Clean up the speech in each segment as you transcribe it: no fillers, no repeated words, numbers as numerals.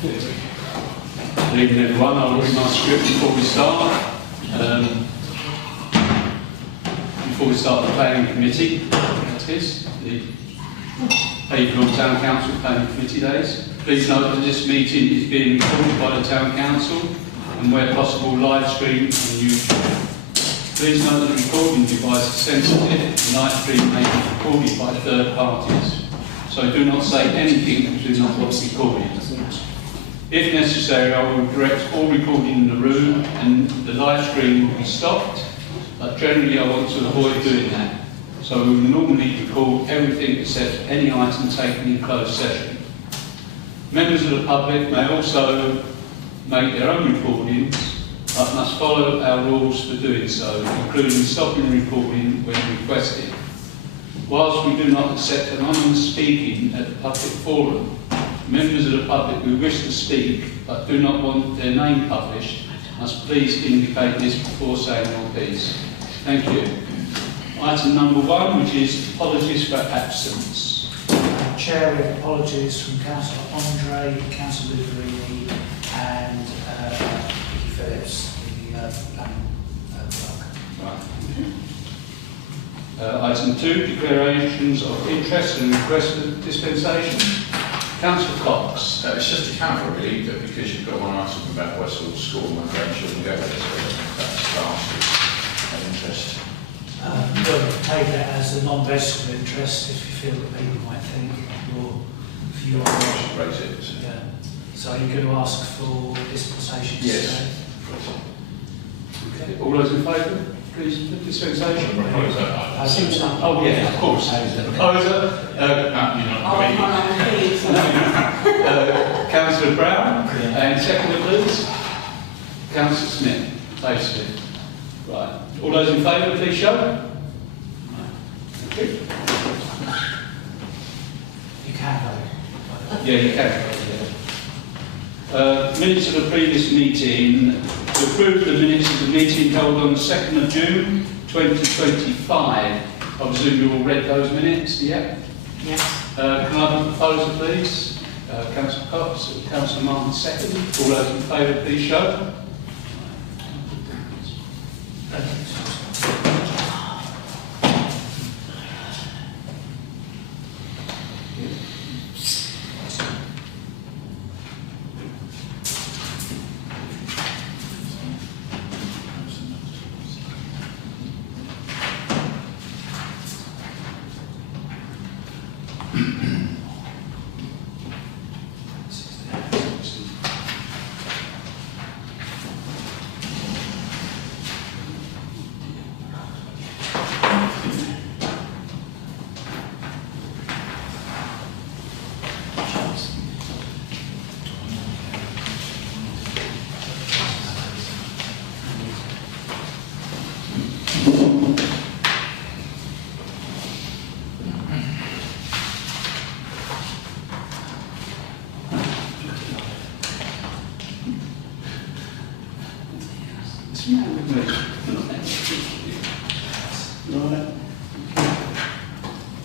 Good evening everyone, I'll read my script before we start. Before we start the planning committee, that is, the Haverhill Town Council Planning Committee days. Please note that this meeting is being recorded by the Town Council and where possible live streamed on YouTube. Please note that the recording device is sensitive and live stream may be recorded by third parties. So do not say anything that do not want recorded. If necessary, I will direct all recording in the room and the live stream will be stopped, but generally I want to avoid doing that. So we will normally record everything except any item taken in closed session. Members of the public may also make their own recordings, but must follow our rules for doing so, including stopping recording when requested. Whilst we do not accept anonymous speaking at the public forum, members of the public who wish to speak but do not want their name published must please indicate this before saying your piece. Thank you. Item number 1, which is apologies for absence. Chair, we have apologies from Councillor Andre, Councillor Luberini and Vicky Phillips, the planning clerk. Right. Item 2, declarations of interest and request for dispensation. Councillor Cox. It's just a counter really, that because you've got one item about Westall School and my grandchildren go there, so that's staff of interest. We'll take that as a non-vested interest if you feel that people might think you're Raise it. yeah. So you're going to ask for dispensation Yes. today? Okay. All those in favour, please, dispensation. Susan. Oh yeah, of course. Proposer. Councillor Brown. And seconder, please. Councillor Smith. Dave Smith. Right. All those in favour, please show. Thank you. You can vote. Yeah, you can. Minutes of the previous meeting. To approve the minutes of the meeting held on the 2nd of June 2025. I presume you all read those minutes, yeah? Yes. Can I have a proposal, please? Councillor Cox, Councillor Martin, second. All those in favour, please show.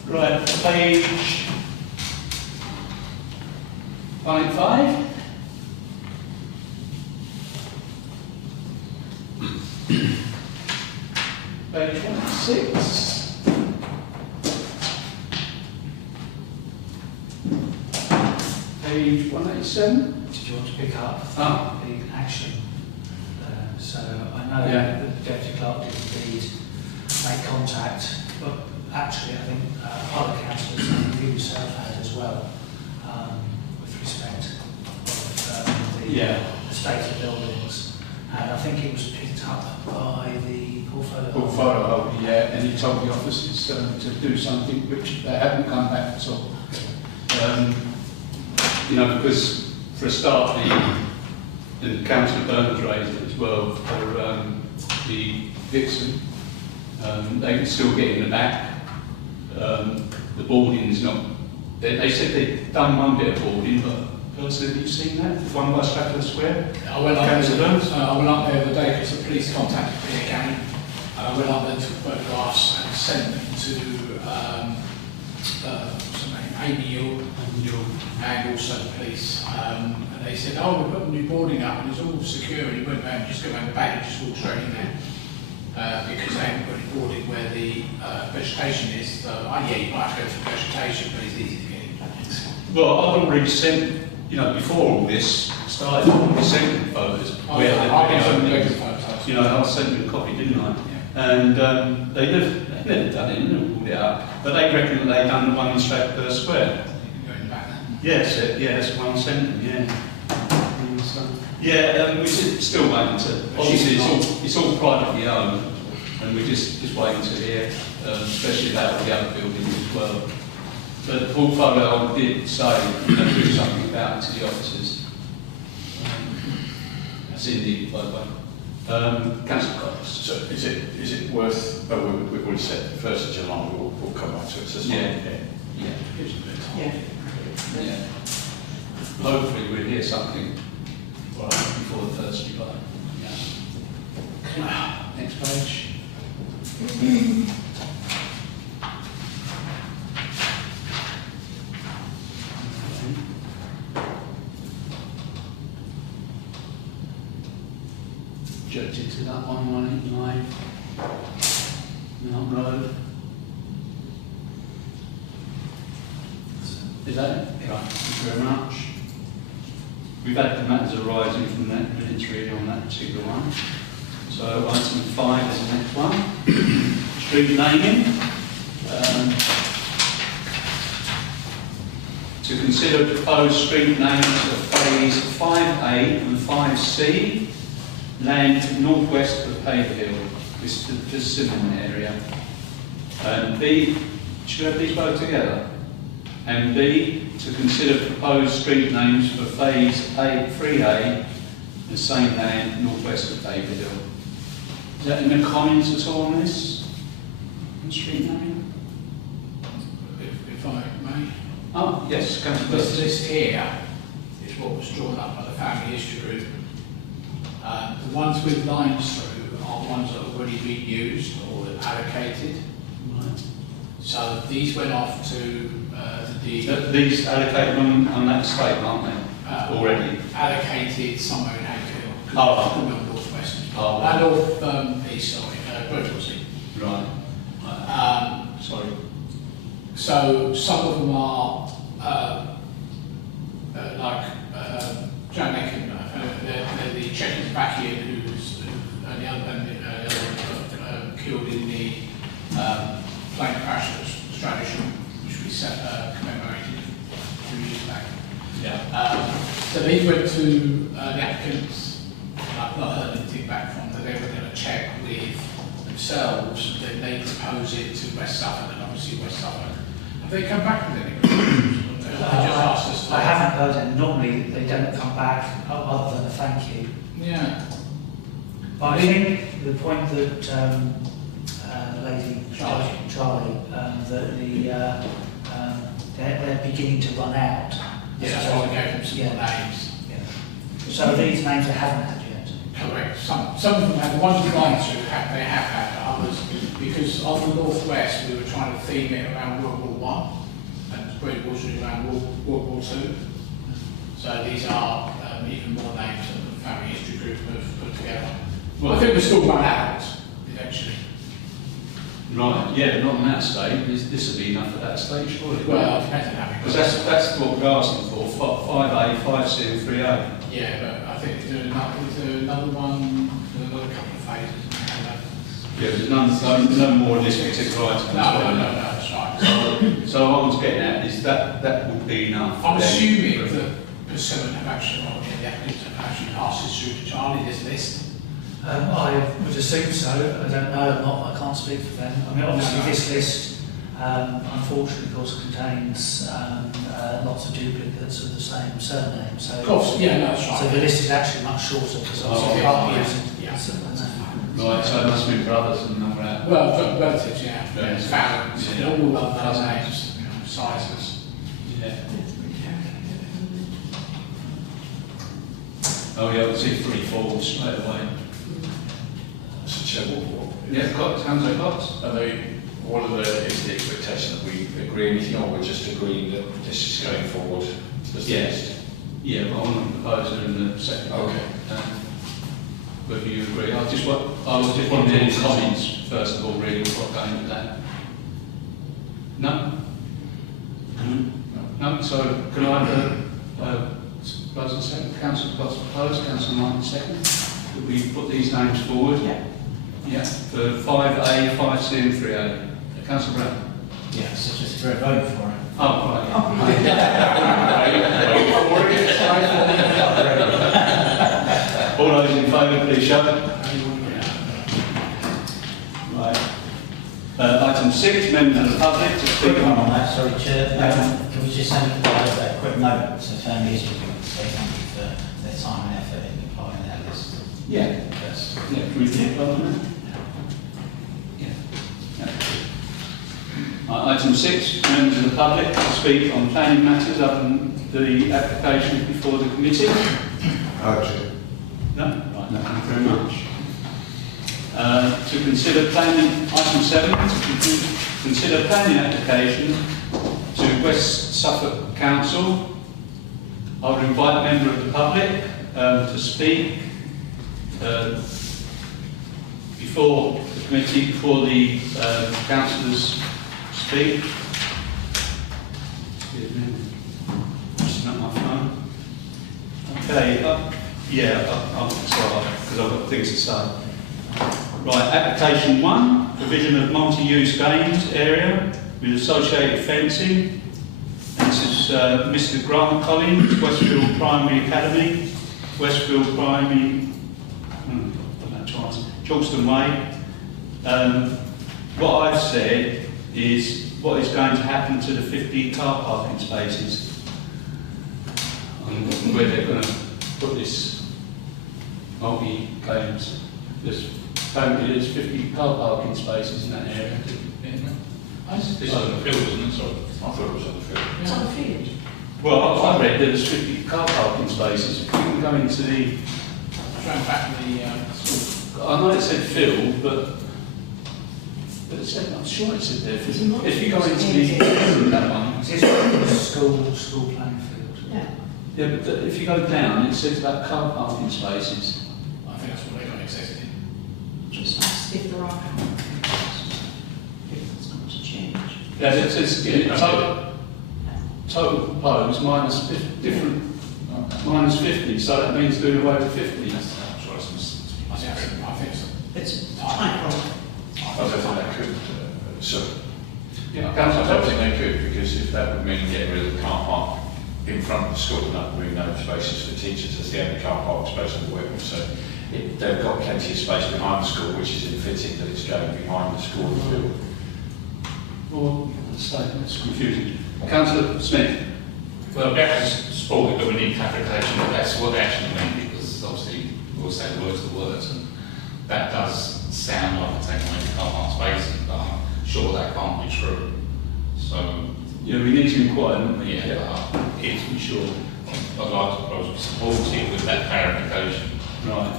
Right, page 5. Page 26. Page 187. Did you want to pick up the action? So I know Yeah. that the Deputy Clerk did indeed make contact, but actually I think other councillors and you yourself had as well, with respect of the state of buildings. And I think it was picked up by the Portfolio, yeah, and he told the officers to do something which they haven't come back at all. You know, because for a start, the Councillor Burns raised it as well for the Vixen. They can still get in the back. The boarding is not. They said they'd done one bit of boarding, but personally, have you seen that? The one by Stratford Square? I went up Councillor Burns? I went up there the other day because the police contacted me again. I went up there, took photographs and sent them to what's her name, Amy Hill, and also the police. And they said, oh, we've got a new boarding up and it's all secure, and he went around, just go around the back and just walked straight in there. Because they haven't got it boarded where the vegetation is. So, yeah, you might have to go through vegetation, but it's easy to get in. Well, I've already sent, before all this started, I've already sent them photos. I've been sending loads of photos. I sent you a copy, didn't I? Yeah. And they've never done it, they've never pulled it up. But they reckon that they've done the one in Stratford Square. You can go in the back there. Yes, that's the one I sent them, yeah. Yeah, we're still waiting to, obviously it's all privately owned, and we're just waiting to hear, especially about the other buildings as well. But the portfolio did say, do something about it to the officers. That's in the, by the way. Council costs. So is it worth, we've already said the 1st of July, we'll come back to it, so it's not Yeah. Hopefully we'll hear something before the 1st of July. Yeah. Next page. Objected to that 189 Mount Road. Is that it? Right, thank you very much. We've had the matters arising from that minutes really on that particular one. So item 5 is the next one. Street naming. To consider proposed street names of phase 5A and 5C, land northwest of Haverhill, this is the Simon area. And B, should we have these both together? And B, to consider proposed street names for phase 3A, the same land northwest of Haverhill. Is that in the comments at all on this? On street name? If I may. Oh, yes, Councillor. This list here is what was drawn up by the family history group. The ones with lines through are ones that have already been used or allocated. Right. So these went off to These allocated on that estate, aren't they? Already? Allocated somewhere in Haverhill. Oh. Northwest. Oh. East, sorry, Bristolsea. Right. Sorry. So some of them are like John Lincoln, they're the Czechoslovakian who's the other killed in the plane crash at Stratisham, which we commemorated 2 years back. Yeah. So they went to the applicants, I've not heard anything back from them, they were going to check with themselves, then they propose it to West Suffolk, and obviously West Suffolk. Have they come back with anything? They just asked us to. I haven't heard it. Normally they don't come back other than a thank you. Yeah. But I think the point that Lady Charlie that they're beginning to run out. Yeah, that's why we gave them some more names. Yeah. So these names they haven't had yet. Correct. Some of them have, the ones we've gone through, they have had others, because on the northwest we were trying to theme it around World War I, and Great War was around World War II. So these are even more names that the family history group have put together. Well, I think we'll still run out eventually. Right, yeah, not on that stage. This will be enough at that stage, surely. Well, it depends on how we go. Because that's what we're asking for, 5A, 5C and 3A. Yeah, but I think is there another one, another couple of phases. Yeah, there's no more in this particular item. No, that's right. So what I was getting at is that will be enough. I'm assuming that Persimmon have actually, well, the applicants have actually passed this through to Charlie, this list. I would assume so. I don't know. I can't speak for them. I mean, obviously this list, unfortunately, of course, contains lots of duplicates of the same surname. So, Of course, yeah, no, that's right. So the list is actually much shorter because obviously yeah, can't yeah, use yeah. similar name. Right, so it must be brothers and all that. Well, relatives, yeah. Yeah. Families, Yeah. all other names, sizes. Yeah. Oh yeah, I see 3 forwards straight away. So, Yeah, sounds like lots. are they What is the expectation that we agree anything, or we're just agreeing that this is going forward as the list? Yeah, well, I'm the proposer in the second. Okay. Whether you agree, I was just wondering any comments first of all, really, before going with that. No? No, so can I have propose and second? Council propose, Council Martin second. Could we put these names forward? Yeah. Yeah, for 5A, 5C and 3A. Councillor Brown? Yeah, so just for a vote for it. Oh, right. All those in favour, please show. Right. Item 6, members of the public to speak Quick one on. on that, sorry Chair. Can we just send a quick note to family history to say thank you for their time and effort in applying that list? Yeah. Yes. Yeah, can we do it on that? Item 6, members of the public to speak on planning matters other than the application before the committee. No? Right, no, thank you very much. To consider planning, item 7, to consider planning application to West Suffolk Council. I would invite a member of the public to speak before the committee, before the councillors speak. Excuse me. Just not my phone. Okay, I'll start because I've got things to say. Right, application 1, provision of multi-use games area with associated fencing. And this is Mr. Grant Collins, Westfield Primary Academy, Westfield Primary, Chalkston Way. What I've said is what is going to happen to the 50 car parking spaces and where they're going to put this multi-games. Apparently there's 50 car parking spaces in that area. This is on the field, isn't it? Sorry. I thought it was on the field. It's on the field. Well, I read there's 50 car parking spaces. If you can go into the... Going back to the school. I know it said field, but it said, I'm sure it said there. If you go into that one... Is this school playing field? Yeah. Yeah, but if you go down, it says about car parking spaces. I think that's what they got excessive in. Just ask if there are if it's going to change. Yeah, it says total proposed minus minus 50, so that means doing away with 50. I think so. It's tight. I don't think they could. Yeah, I don't think they could, because if that would mean getting rid of the car park in front of the school, and that would be no spaces for teachers as the only car park space on the work. So they've got plenty of space behind the school, which is in fitting that it's going behind the school field. Well, that's confusing. Councillor Smith. Well, we have to support it, but we need clarification that that's what they actually mean, because obviously we'll say words to words, and that does sound like it's taking away the car park spaces, but I'm sure that can't be true. So, Yeah, we need to inquire, don't we? yeah, it's be sure. I'd like to propose support it with that clarification. Right.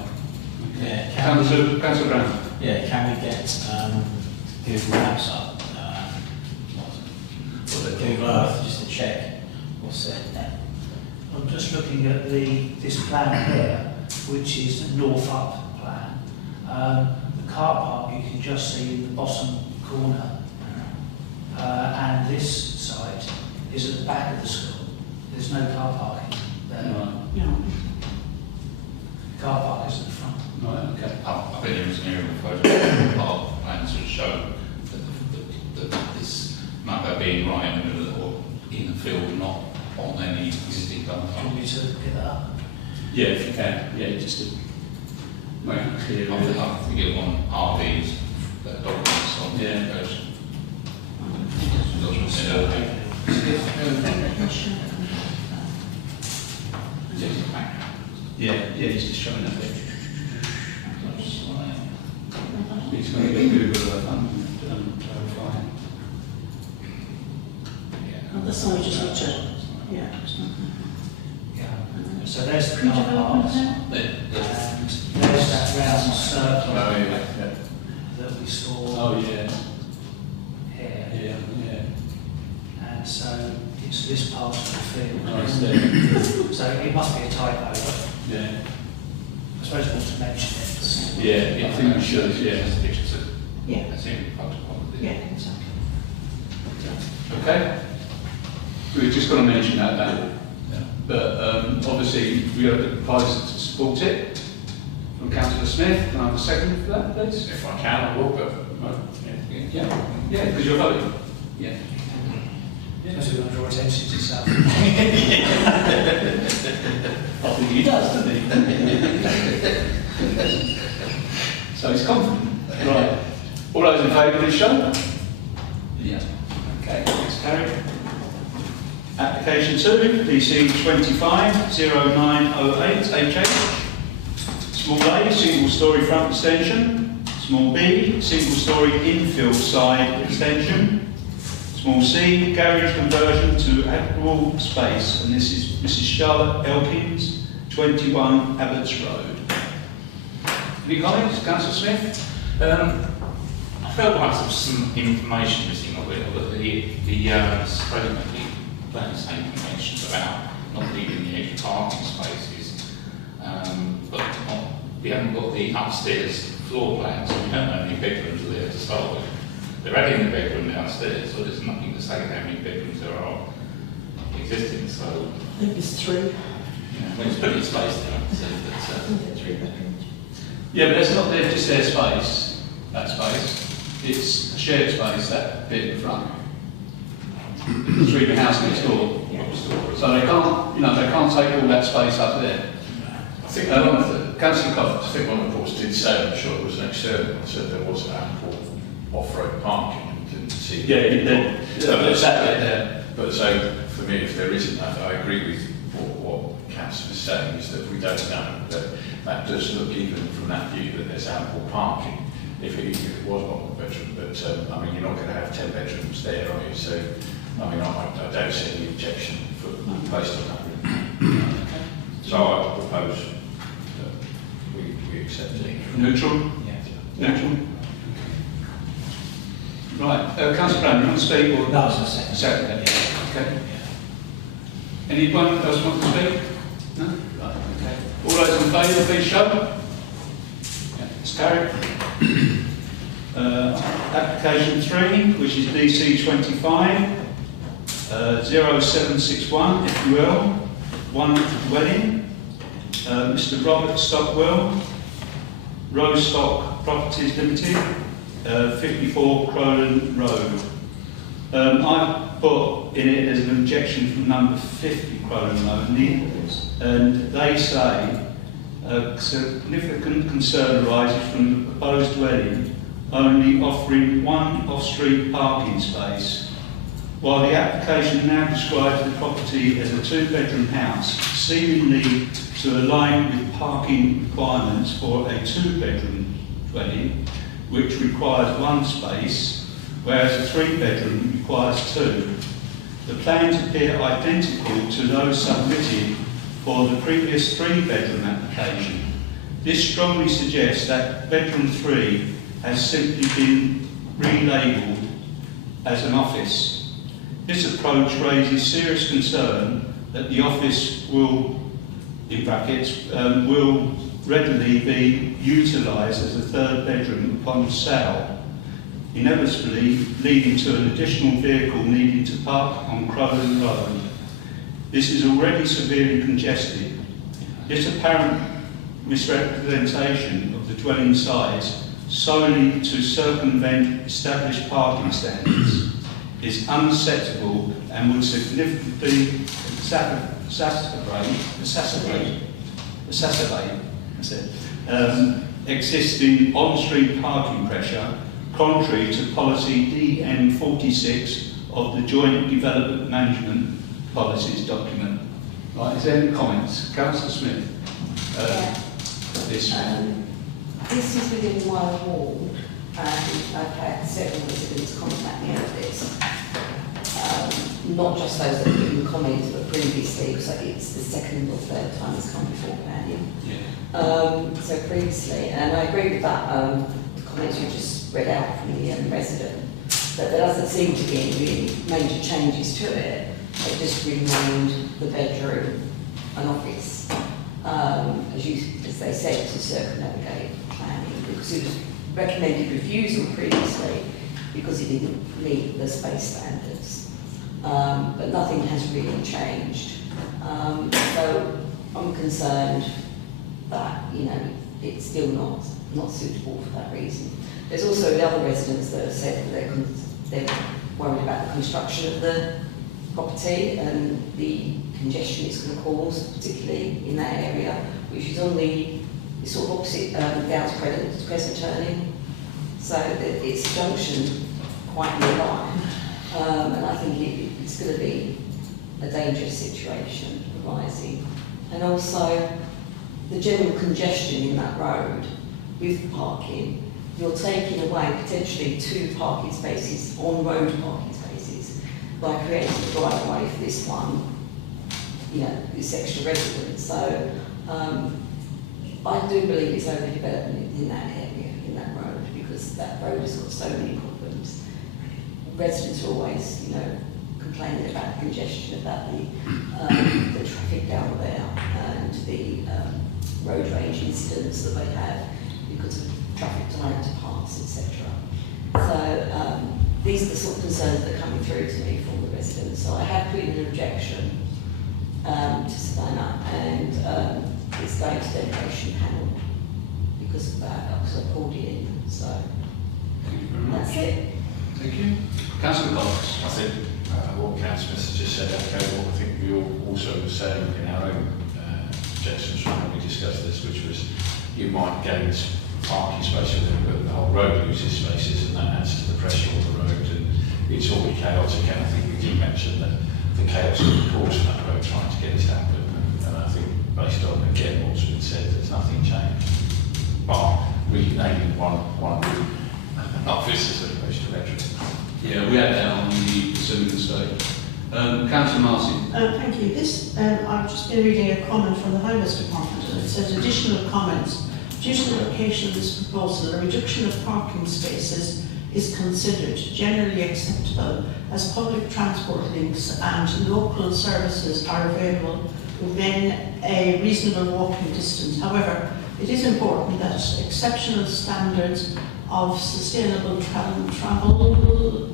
Yeah, Councillor Brown. Yeah, can we get Google Maps up? Google Earth, just to check what's there. I'm just looking at this plan here, which is the Norfolk plan. The car park you can just see in the bottom corner, and this site is at the back of the school. There's no car parking there. Right. No. Car park is at the front. Right, okay. I've been here as an area photo park plans to show that this might be being right in the middle or in the field, not on any existing car Do you park. want me to get that up? Yeah, if you can. Yeah, just to make it clear. I think it on RVs, that documents on the Yeah. application. Yeah, he's just showing that bit. He's going to get Google Earth and clarify. The side just need to, yeah. Yeah. So there's the Could you car go on parks, there? and there's that round circle Oh, yeah. that we saw. Oh, yeah. Yeah, yeah. And so it's this part of the field. Nice there. So it must be a typo, but Yeah. I suppose we want to mention it. Yeah, I think we should, yeah. Yeah, That's it, probably. yeah, exactly. Okay? We're just going to mention that now. But obviously, we have the proposal to support it from Councillor Smith. Can I have a second for that, please? If I can, I will, but Yeah, because you're voting. Yeah. Because we want to draw attention to self. I think he does, doesn't he? So he's confident. Right. All those in favour, please show. Yeah. Okay, it's carried. Application 2, PC 250908 HH. Small A, single storey front extension. Small B, single storey infill side extension. Small C, garage conversion to habitable space. And this is Mrs. Charlotte Elkins, 21 Abbots Road. Any comments, Councillor Smith? I felt like there was some information missing of it, but the statement, the plan saying mentions about not leaving the extra parking spaces, but we haven't got the upstairs floor plans, so we don't know how many bedrooms are there to start with. They're adding a bedroom downstairs, so there's nothing to say how many bedrooms there are existing, so... I think there's 3. Yeah, well, it's plenty of space there, so I think there's 3 bedrooms. Yeah, but that's not just their space, that space. It's a shared space, that bit in front. The 3 house next door. So they can't, they can't take all that space up there. I think Councillor Cox. I think one of the reports did say, I'm sure it was an external, said there was ample off-road parking. Didn't see. Yeah, it's that bit there. But so for me, if there isn't that, I agree with what Councillor is saying, is that we don't know that that does look, even from that view, that there's ample parking. If it was one bedroom, but I mean, you're not going to have 10 bedrooms there, are you? So, I mean, I don't see any objection based on that. So I propose that we accept it. Neutral? Yeah. Neutral? Right, Councillor Brown, you want to speak? Or? No, I was going to say. Second, Yeah. okay. Anyone else want to speak? No? Right, okay. All those in favour, please show. Yeah, it's carried. Application 3, which is DC 25 0761 FUL, 1 dwelling. Mr. Robert Stockwell, Rosestock Properties Limited, 54 Crowland Road. I put in it as an objection from number 50 Crowland Road, and they say a significant concern arises from the proposed dwelling only offering 1 off-street parking space, while the application now describes the property as a 2-bedroom house, seemingly to align with parking requirements for a 2-bedroom dwelling, which requires 1 space, whereas a 3-bedroom requires 2. The plans appear identical to those submitted for the previous 3-bedroom application. This strongly suggests that bedroom 3 has simply been relabelled as an office. This approach raises serious concern that the office will, in brackets, will readily be utilised as a 3rd bedroom upon sale, inevitably leading to an additional vehicle needing to park on Crowland Road. This is already severely congested. This apparent misrepresentation of the dwelling size solely to circumvent established parking standards is unacceptable and would significantly exacerbate existing on-street parking pressure, contrary to policy DM46 of the Joint Development Management Policies document. Right, is there any comments? Councillor Smith? This is within one ward, and I've had several residents contact me over this. Not just those that have given comments, but previously, so it's the 2nd or 3rd time it's come before planning. Yeah. So previously, and I agree with that, the comments you just read out from the resident. But there doesn't seem to be any really major changes to it. It just remained the bedroom and office, as they said, to circumnavigate planning, because it was recommended refusal previously because it didn't meet the space standards. But nothing has really changed. So I'm concerned that, you know, it's still not suitable for that reason. There's also the other residents that have said that they're worried about the construction of the property and the congestion it's going to cause, particularly in that area, which is on the sort of opposite Dow's Crescent turning. So it's a junction quite nearby, and I think it's going to be a dangerous situation arising. And also the general congestion in that road with parking, you're taking away potentially 2 parking spaces, on-road parking spaces, by creating a driveway for this one, you know, this extra resident. So I do believe it's overdevelopment in that area, in that road, because that road has got so many problems. Residents are always, you know, complaining about congestion, about the traffic down there and the road rage incidents that they have because of traffic denied to pass, etc. So these are the sort of concerns that are coming through to me from the residents. So I have put in an objection to Savannah, and it's going to demolition panel because of that, because I pulled it in. So Thank you very much. that's it. Thank you. Councillor Cox. I think what Councillor Smith has just said, okay, what I think we all also were saying in our own objections from when we discussed this, which was you might gain parking space within, but the whole road loses spaces, and that adds to the pressure on the road, and it's already chaotic. And I think we did mention that the chaos that was caused on that road trying to get it to happen, and I think based on again what's been said, there's nothing changed. But renaming one route, office as opposed to bedroom. Yeah, we had that on the Civic Estate. Councillor Martin. Thank you. This, I've just been reading a comment from the Highways Department, and it says additional comments. Due to the location of this proposal, a reduction of parking spaces is considered generally acceptable as public transport links and local services are available within a reasonable walking distance. However, it is important that exceptional standards of sustainable travel,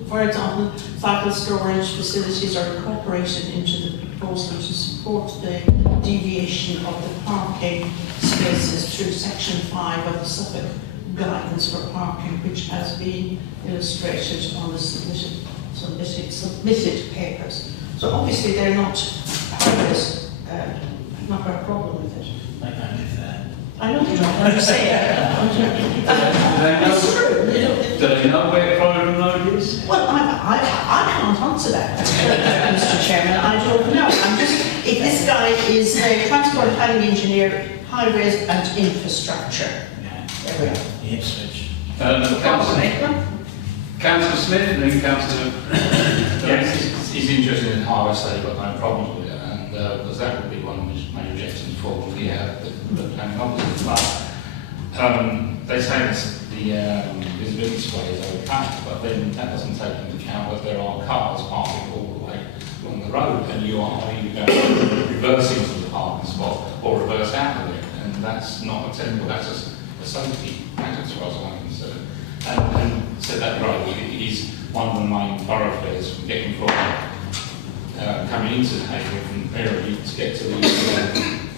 for example, cycle storage facilities are incorporated into the proposal to support the deviation of the parking spaces through Section 5 of the Suffolk Guidance for Parking, which has been illustrated on the submitted papers. So obviously they're not hopeless, not got a problem with it. They don't live there. I know they don't, I'm just saying. It's true. Do they know where Croydon Road is? Well, I can't answer that, Mr. Chairman. I don't know. I'm just, if this guy is a transport and planning engineer, highways and infrastructure. Yeah. There we are. Ipswich. Councillor Smith and then Councillor. Yes, he's interested in highway, so he's got no problem with it, and because that would be one of his main objections for the planning officer. But they say that the visibility display is okay, but then that doesn't take into account that there are cars parking all the way along the road, and you are either going reverse into the parking spot or reverse out of it, and that's not acceptable. That's a safety matter as far as I'm concerned. And so that road is one of the main thoroughfares from getting from coming into Haverhill from Haverhill to get to the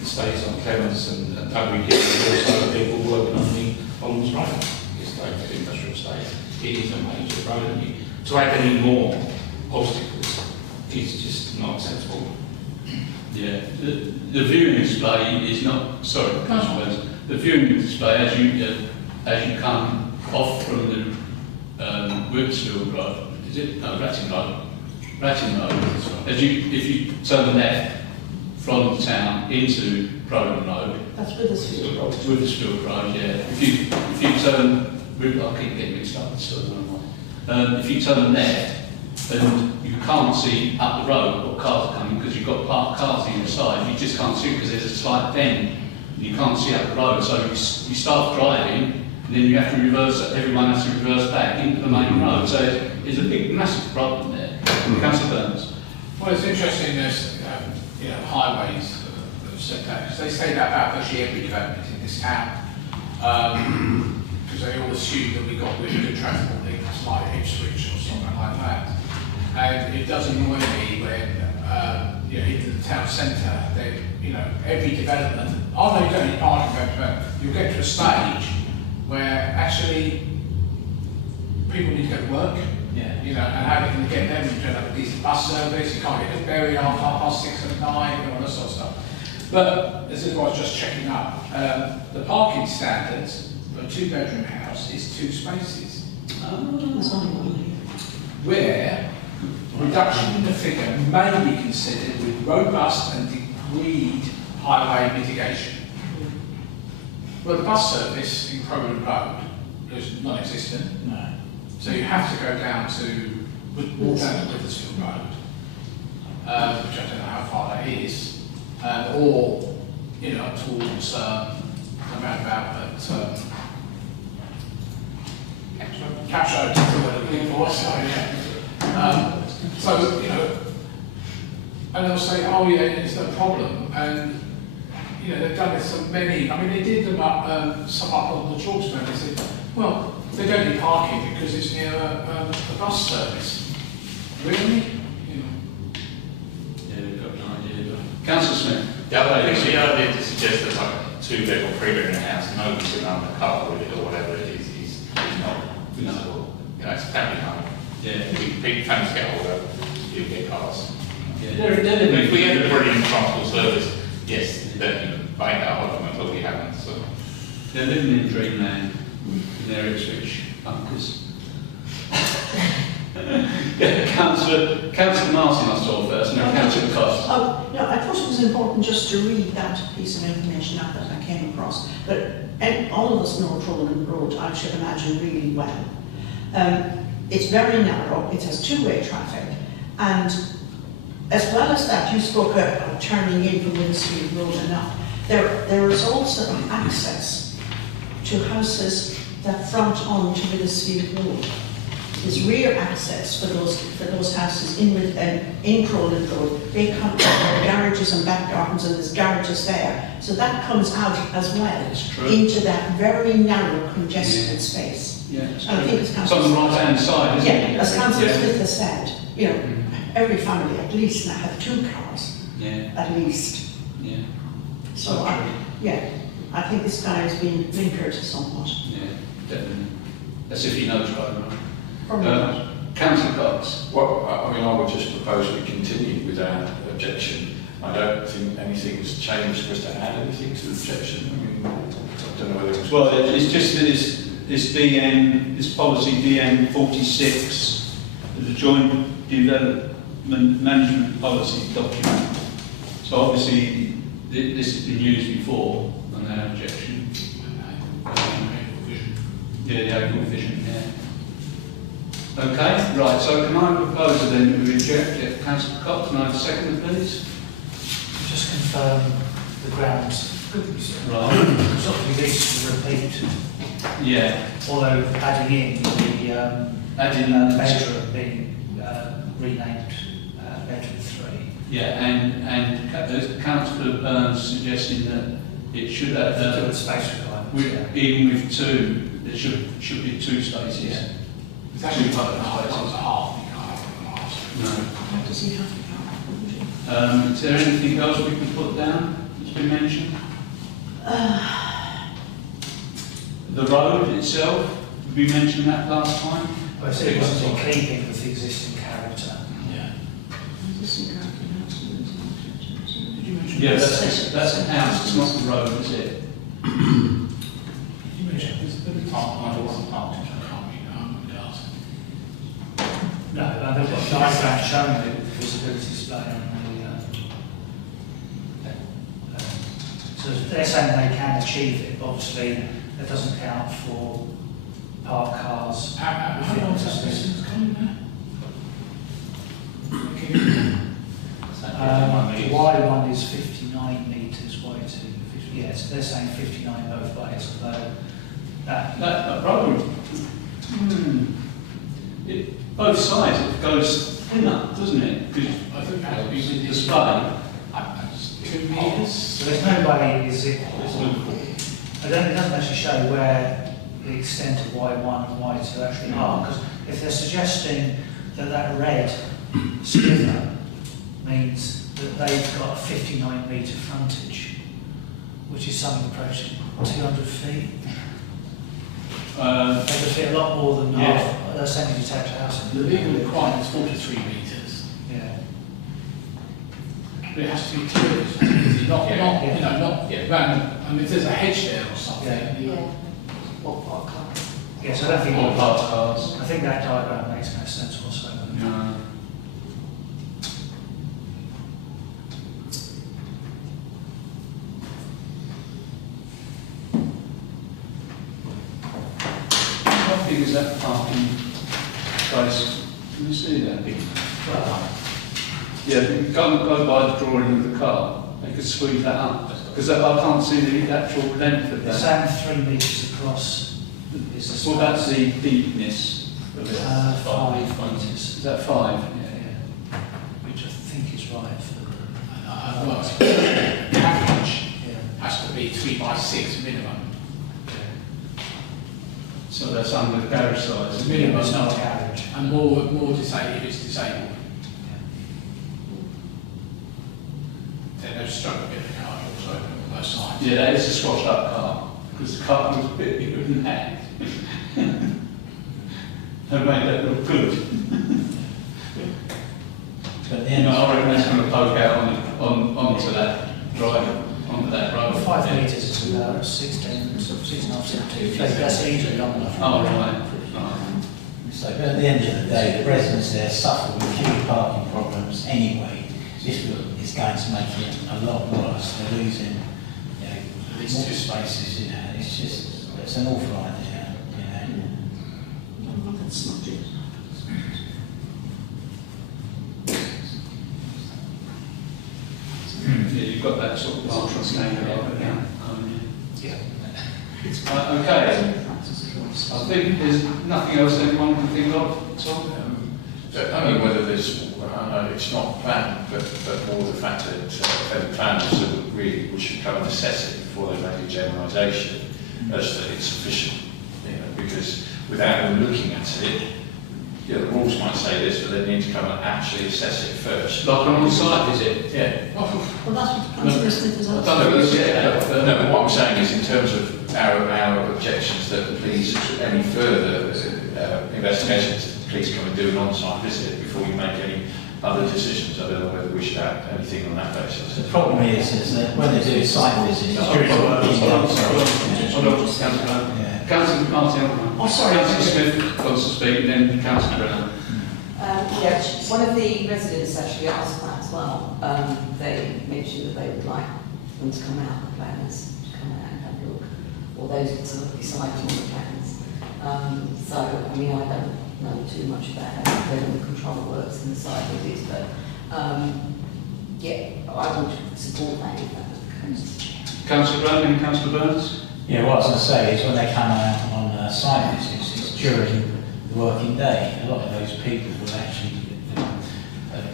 estates on Clements and Dudley Hill, and also people working on this road. It's going to the industrial estate. It is a major road, and to add any more obstacles is just not acceptable. Yeah, the viewing display is not. Sorry, Councillor. The viewing display as you come off from the Whipsfield Road, is it? No, Ratting Road. Ratting Road. If you turn left from the town into Croydon Road. That's Withersfield Road. Withersfield Road, yeah. If you turn, I keep getting mixed up. If you turn left, then you can't see up the road what cars are coming because you've got parked cars either side. You just can't see because there's a slight bend. You can't see up the road, so you start driving, and then you have to reverse. Everyone has to reverse back into the main road. So is a big, massive problem there. Councillor Burns. Well, it's interesting there's, highways that have said that, because they say that about virtually every development in this town. Because they all assume that we've got really good transport links, like Ipswich or something like that. And it does annoy me when, even the town centre, every development, oh no, you don't need parking, you'll get to a stage where actually people need to go to work. Yeah. And how are they going to get them? You don't have a decent bus service, you can't get them buried after 6:30 and 9, all that sort of stuff. But this is what I was just checking up. The parking standards for a 2-bedroom house is 2 spaces. Where reduction in the figure may be considered with robust and agreed highway mitigation. Well, the bus service in Crowland Road is non-existent. No. So you have to go down to, walk down to Withersfield Road, which I don't know how far that is, or, towards a roundabout at Catch Road, that's what I'm looking for, so yeah. And they'll say, oh yeah, it's no problem, and they've done this so many, they did them up, some up on the Chalksman, they said, well, they don't need parking because it's near a bus service. Really? Yeah, we've got an idea. Councillor Smith. The idea to suggest that like a 2-bed or 3-bedroom house, nobody's going to own a car with it or whatever it is not feasible. It's a family home. Yeah. People, families get older, you get cars. Yeah. If we had a brilliant transport service, yes, then buying that home probably happens. So. They're living in dreamland. Their Ipswich bunkers. Councillor Martin I saw first, and then Councillor Cost. Oh, no, I thought it was important just to read that piece of information out that I came across. But all of us know Crowland Road, I should imagine, really well. It's very narrow, it has 2-way traffic, and as well as that, you spoke about turning in from Withersfield Road and up. There is also access to houses that front on to Withersfield Road. There's rear access for those houses in Crowland Road. They come from garages and back gardens, and there's garages there. So that comes out as well into that very narrow, congested space. Yeah, and I think it's on the right-hand side, isn't it? As Councillor Smith has said, every family at least now have 2 cars. Yeah. At least. Yeah. So I think this guy has been blinkered somewhat. Yeah, definitely. As if he knows right. Probably. Councillor Cox. Well, I would just propose we continue with our objection. I don't think anything has changed for us to add anything to the objection. I don't know whether it's... Well, it's just that this policy DN 46, the Joint Development Management Policy document. So obviously this has been used before on that objection. The April vision, yeah. Okay, right, so can I propose then that we reject it? Councillor Cox, can I have a second, please? Just confirm the grounds. Right. It's not released to repeat. Yeah. Although adding in the bedroom being renamed bedroom 3. Yeah, and Councillor Burns suggesting that it should have the space requirements. even with 2, there should be 2 spaces. Yeah. It's actually part of the height, it's a half, you can't have one half. No. What does he have to have? Is there anything else we can put down that's been mentioned? The road itself, did we mention that last time? Well, I said it wasn't in keeping with the existing character. Yeah. Did you mention Yeah, that's a house, it's not the road, is it? Did you mention the top, I wasn't part of it, I can't read, I'm going to ask. No, they've got a diagram showing the visibility display on the... so they're saying they can achieve it, but obviously that doesn't count for parked cars. How long is that distance coming there? The wider one is 59 metres wide to, yes, they're saying 59 both ways, although that That road. Both sides, it goes thinner, doesn't it? Because I think that would be within display. 2 metres. So there's no way is it, it doesn't actually show where the extent of Y1 and Y2 actually are, because if they're suggesting that that red sliver means that they've got a 59 metre frontage, which is something approaching 200 feet. They could fit a lot more than Yeah. half a semi-detached house. The legal requirement is 43 metres. Yeah. But it has to be clear, not, Yeah. not, you know, not Yeah. random. I mean, if there's a hedge there or something. Yeah. you- Yeah. What park car? Yeah, so I don't think, Or parked cars. I think that diagram makes no sense whatsoever. No. How big is that parking space? Can you see that big? Well, Yeah, you can go by the drawing of the car. They could squeeze that up. Because I can't see the actual length of it's that. saying 3 metres across is the Well, that's space. the deepness of it. 5 metres. Is that 5? Yeah. Which I think is right for the group. Well, average Yeah. has to be 3 by 6 minimum. So that's under the garage size. It's minimum. It's not a garage. And more disabled if it's disabled. Then they'll struggle to get the car doors open on both sides. Yeah, that is a squashed up car. Because the car was a bit bigger than that. They made that look good. But at the You end, know, I reckon that's going to poke out onto that drive, onto that road. 5 metres is about 16, sort of 6.5, 17 feet. That's easily long enough. Oh, right. so, but at the end of the day, the residents there suffer with huge parking problems anyway. This is going to make it a lot worse. They're losing, you know, These more two spaces. You know, it's just, it's an awful idea. You know. That's not it. Yeah, you've got that sort of parking standard over there. Yeah. Okay. I think there's nothing else anyone can think of at all. Only whether there's, I know it's not planned, but more the fact that any planners we should come and assess it before they make a generalisation as that it's sufficient. You know, because without them looking at it, you know, the rules might say this, but they need to come and actually assess it first. Like an on-site visit? Yeah. Well, that's what Councillor Smith has I asked. don't know if it's No, but what I'm saying is in terms of our objections that please any further investigations, please come and do an on-site visit before you make any other decisions. I don't know whether we should have anything on that basis. The problem is that when they do site visits, during the working day, Councillor Martin. Oh, sorry. Councillor Smith wants to speak, then Councillor Brown. Yeah, one of the residents actually asked that as well. They mentioned that they would like them to come out, the planners, to come out and have a look, or those to decide on the plans. So, I mean, I don't know too much about how the control works in the site visits, but yeah, I would support that if that was the case. Councillor Brown and Councillor Burns. yeah, what I was going to say is when they come out on site visits, it's during the working day. A lot of those people will actually,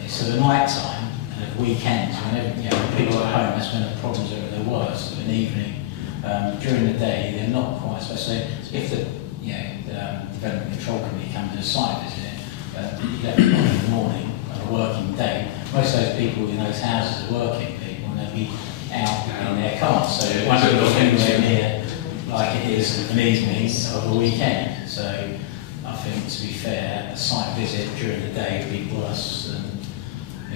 it's at the night time and at weekends, when you know, people are at home, that's when the problems are at their worst, of an evening. During the day, they're not quite, so if the Development Control Committee comes to a site visit, 11 o'clock in the morning on a working day, most of those people in those houses are working people and they'll be out in their cars, so it won't look anywhere near like it is an evening of a weekend. So I think, to be fair, a site visit during the day would be worse than,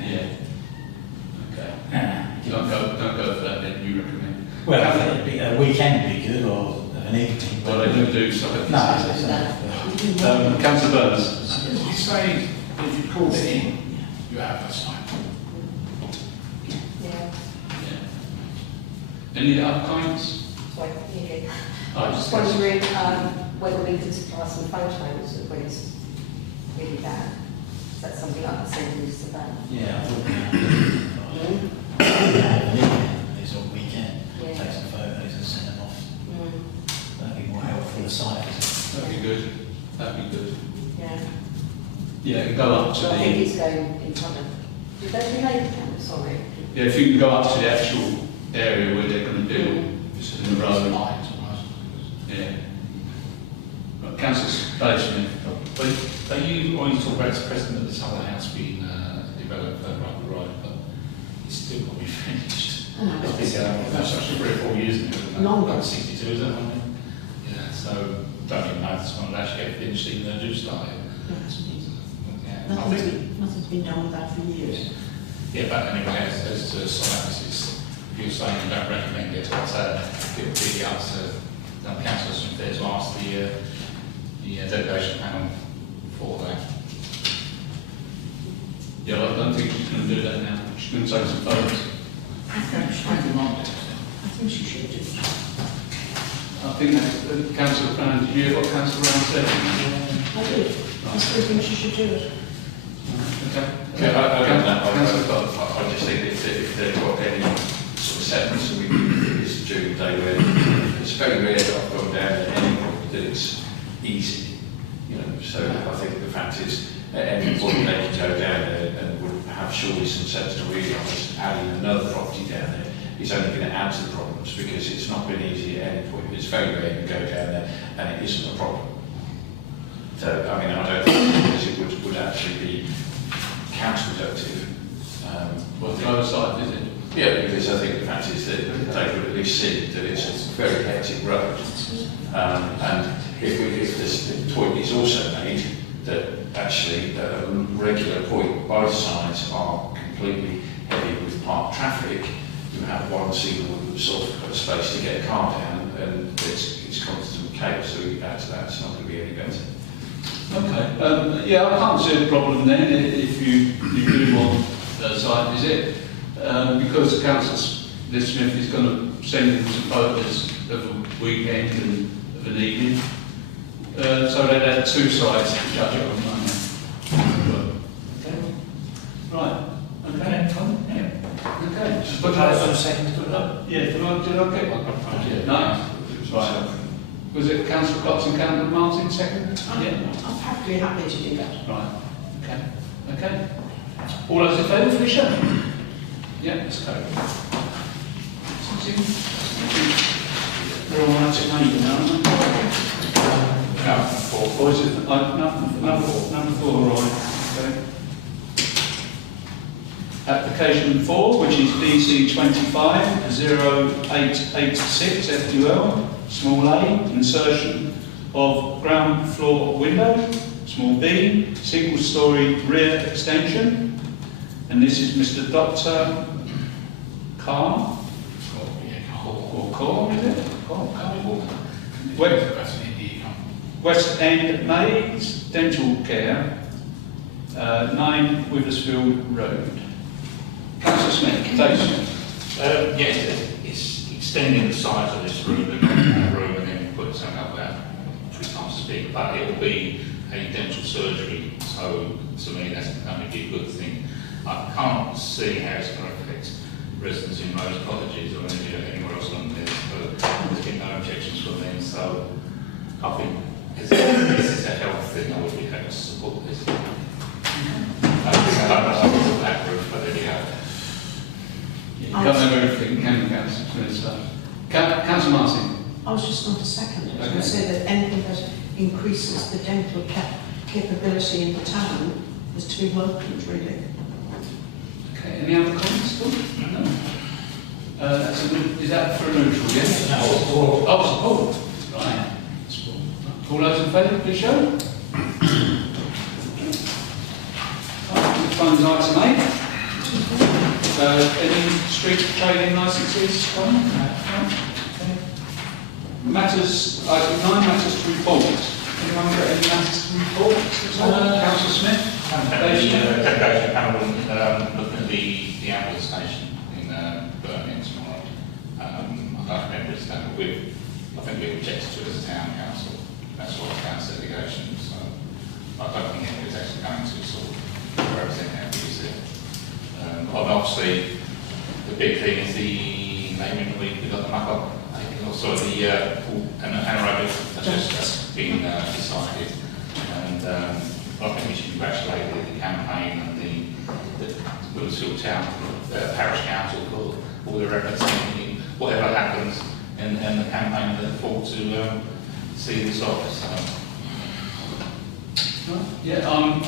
you know. Okay. Don't go for that then, you recommend. Well, a weekend would be good, or an evening. Well, they do something. No, it's not. Councillor Burns. You say if you called it in, you have that time. Yeah. Any other comments? Sorry, yeah. Oh, I'm just wondering whether we could supply some photos of when it's really bad. Is that something I could send you to that? Yeah, I thought an evening, it's all weekend, Yeah. take some photos and send them off. That'd be more helpful for the site visit. That'd be good. That'd be good. Yeah. Yeah, it can go up to So I think the, it's going in front of, did they do labour camp? Sorry. yeah, if you can go up to the actual area where they're going to build, just in the road. Lines almost. Yeah. Right, Councillor Bateman. But you always talk about the precedent of this whole house being developed further up the road, but it's still got to be finished. Oh, no, That's actually 3 or 4 years ago. Longer. Like 62, is that one? Yeah, so don't even know if this one will actually get finished even though they do start it. Yeah, I think, Nothing's been done with that for years. yeah, but anyway, as to synopsis, you're saying you don't recommend it, but it would be up to councillors from there to ask the delegation panel for that. Yeah, I don't think she's going to do that now. She's going to take some photos. I think she should do it. I think that Councillor Brown, did you hear what Councillor Brown said? I do. I still think she should do it. Okay. Yeah, Councillor Cox. I just think if they've got any sort of settlements that we can do this during the day where it's very rare that I've gone down at any point that it's easy, you know, so I think the fact is at any point they can go down there and would have surely some sense to realise adding another property down there is only going to add to the problems because it's not been easy at any point. It's very rare you go down there and it isn't a problem. So, I mean, I don't think it would actually be counterproductive. Well, the other side, is it? Yeah, because I think the fact is that they would at least see that it's a very hectic road. And if this point is also made that actually a regular point, both sides are completely heavy with parked traffic, you have one single sort of space to get a car down and it's constant chaos, so you add to that, it's not going to be any better. Okay. Yeah, I can't see a problem then if you do want a site visit, because Councillor Smith is going to send them some photos of a weekend and of an evening. So they'd had 2 sites to judge it on Monday. Okay. Right. Okay. Yeah. Okay. But I was on second to put it up. Yeah, did I get one? No? Right. Was it Councillor Cox and Councillor Martin second? Yeah. I'm perfectly happy to do that. Right. Okay. Okay. All those in favour, please show. Yeah, let's go. We're all right to name now, aren't we? No, 4. Or is it number 4, right? Okay. Application 4, which is DC 25-0886 FUL, small a, insertion of ground floor window, small b, single story rear extension, and this is Mr. Dr. Carr, or Carr, is it? West End Maids Dental Care, 9 Withersfield Road. Councillor Smith, please. Yeah, it's extending the size of this room, but not that room, and then put something up about 3 times as big. But it will be a dental surgery, so to me that's going to be a good thing. I can't see how it's going to affect residents in Rose Cottages or anywhere else along there, but there's been no objections from them, so I think this is a health thing. I would be happy to support this. I don't know that roof, but there you go. You can't have everything, can you, Councillor Smith? So. Councillor Martin. I was just going to second it. I was going Okay. to say that anything that increases the dental capability in the town is to be welcomed, really. Okay, any other comments? No. Is that for a neutral, yes? No, support. Oh, support. Right. Support. All those in favour, please show. Funds item 8. Any street trading licences? No. Okay. Matters, item 9, matters to report. Anyone got any matters to report? Councillor Smith? The delegation panel looking at the outlet station in Birmingham tomorrow. I don't remember it's done, but I think we objected to it as a town council. That's what council delegation, so I don't think anybody's actually going to sort of represent our views there. Obviously, the big thing is the naming week. We've got the muck-up, also the anaerobic, that's just been decided. And I think we should congratulate the campaign and the Wiltshire Town Parish Council for all their efforts in whatever happens in the campaign. I look forward to see this off. So. Yeah, I'm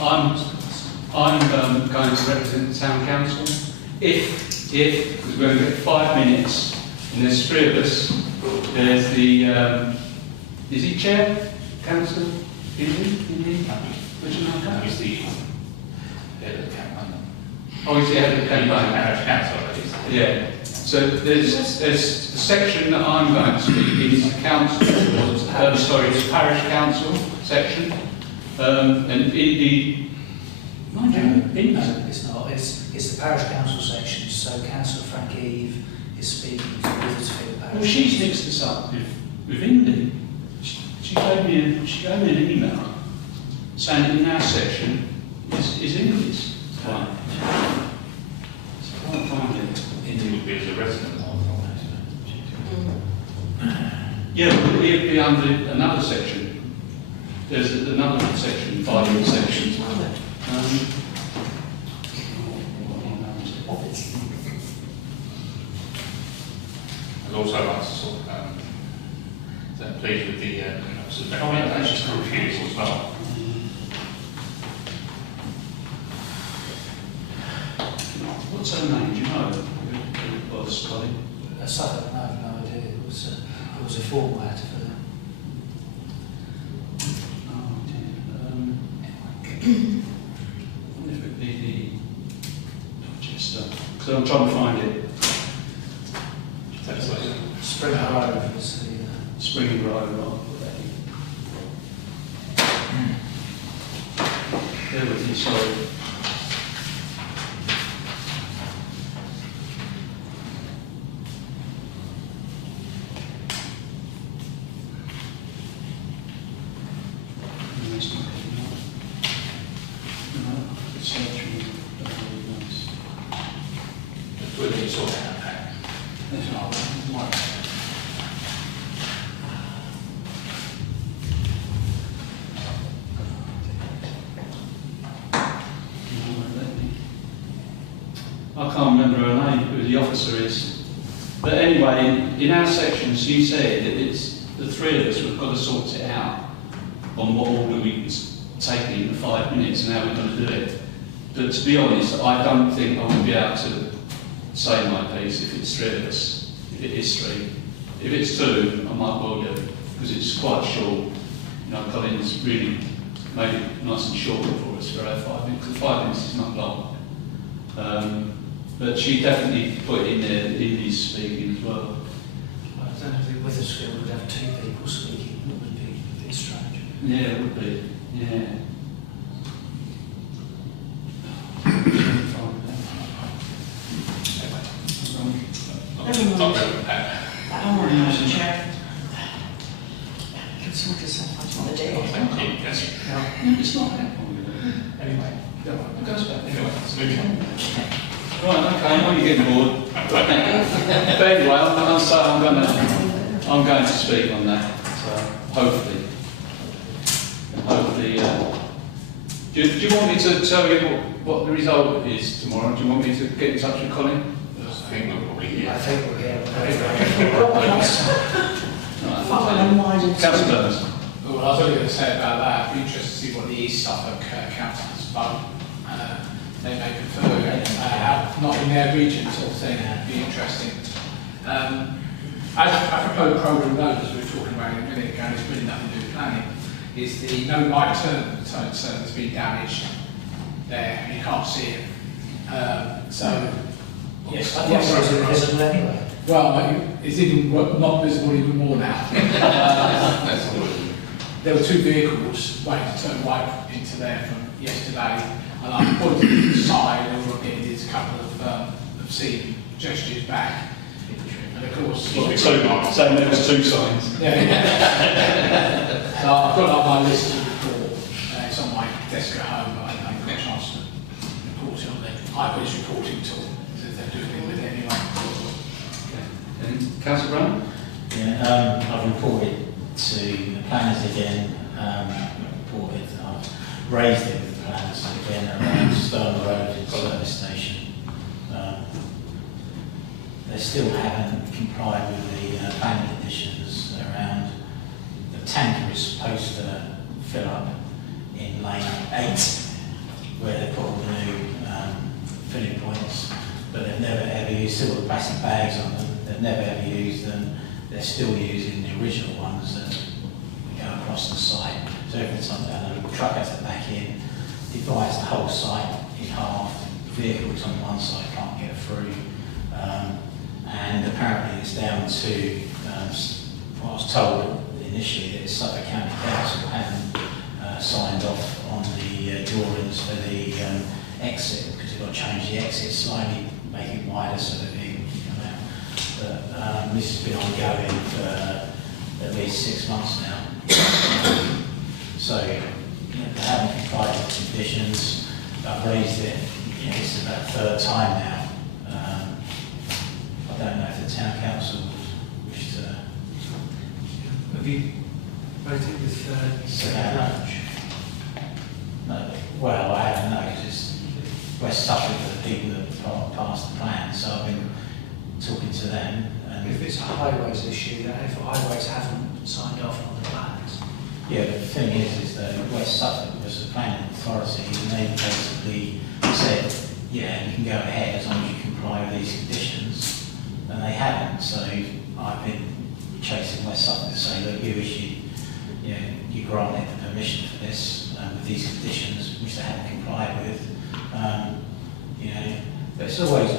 going to represent the town council. If because we're going to get 5 minutes, and there's 3 of us. There's the is he chair, councillor? Which one? He's the head of the campaign. Oh, he's the head of the campaign. Parish Council. Yeah. So there's the section that I'm going to speak in is the council. Sorry, it's parish council section. And the No, it's not. It's the parish council section. So Councillor Frank Eve is speaking to Withersfield Parish. well, she's mixed this up with Indy. She gave me an email saying that in our section is Indy's one. So I can't find it. Indy would be as a resident. Yeah, but it'd be under another section. There's another section, 5 sections. I'd also like to sort of pleased with the recommendations for refusal as well. What's her name? Do you know? Who was Colin? Suffolk, I have no idea. It was a format for them. Oh dear. I wonder if it'd be the Dorchester. Because I'm trying to find it. That's like Spring Road was the... Spring Road. There with you, sorry. I can't remember her name, who the officer is. But anyway, in our section, she said that it's the 3 of us who've got to sort it out on what order we can take it in the 5 minutes and how we're going to do it. But to be honest, I don't think I will be able to say my piece if it's 3 of us, if it is 3. If it's 2, I might well do, because it's quite short. You know, Colin's really made it nice and short for us for our 5 minutes, because 5 minutes is not long. But she definitely put in there that Indy's speaking as well. I don't know if Withersfield would have 2 people speaking. It would be a bit strange. Yeah, it would be. Yeah. Madam Chair. Can someone just say what on the day? thank you. Yes. It's not that long. Anyway, it goes back. Anyway, let's move on. Right, okay, I know you're getting bored. But anyway, I'm going to speak on that. So hopefully. Do you want me to tell you what the result is tomorrow? Do you want me to get in touch with Colin? I think we'll probably I think we'll get Councillor Burns. Well, I was only going to say about that, I'd be interested to see what the East Suffolk councillors vote. They may prefer not in their region sort of thing. It'd be interesting. As apropos programme road, as we were talking about a minute ago, it's really nothing to do with planning, is the no right turn that's been damaged there, and you can't see it. Yes, I think it's invisible anyway. Well, it's even not visible even more now. There were 2 vehicles waiting to turn right into there from yesterday, and I pointed to the side and all I did is a couple of obscene gestures back. And of course, Saying there was 2 signs. yeah. So I've got it on my list to report. It's on my desk at home, but I haven't got a chance to report it on the eyewitness reporting tool. So they're doing it with it anyway. And Councillor Brown? Yeah, I've reported to the planners again, reported I've raised it with the plans again around Stone Road service station. They still haven't complied with the planning conditions around the tanker is supposed to fill up in lane 8 where they put all the new filling points, but they've never ever used, still got plastic bags on them, they've never ever used them, they're still using the original ones that go across the site. So every time the truck has to back in, divides the whole site in half, vehicles on one side can't get through, and apparently it's down to what I was told initially that Suffolk County Council hadn't signed off on the drawings for the exit, because you've got to change the exit slightly, make it wider so that vehicles can come out. But this has been ongoing for at least 6 months now. So they haven't complied with the conditions. I've raised it, this is about the 3rd time now. I don't know if the town council wish to. Have you voted with second approach? No, well, I haven't know, because it's West Suffolk are the people that passed the plan, so I've been talking to them. And If it's a highways issue, then if highways haven't signed off on the plans. yeah, but the thing is that West Suffolk was the planning authority, and they basically said, yeah, you can go ahead as long as you comply with these conditions, and they haven't. So I've been chasing West Suffolk to say, look, you issued, you granted the permission for this with these conditions, which they haven't complied with. But it's always,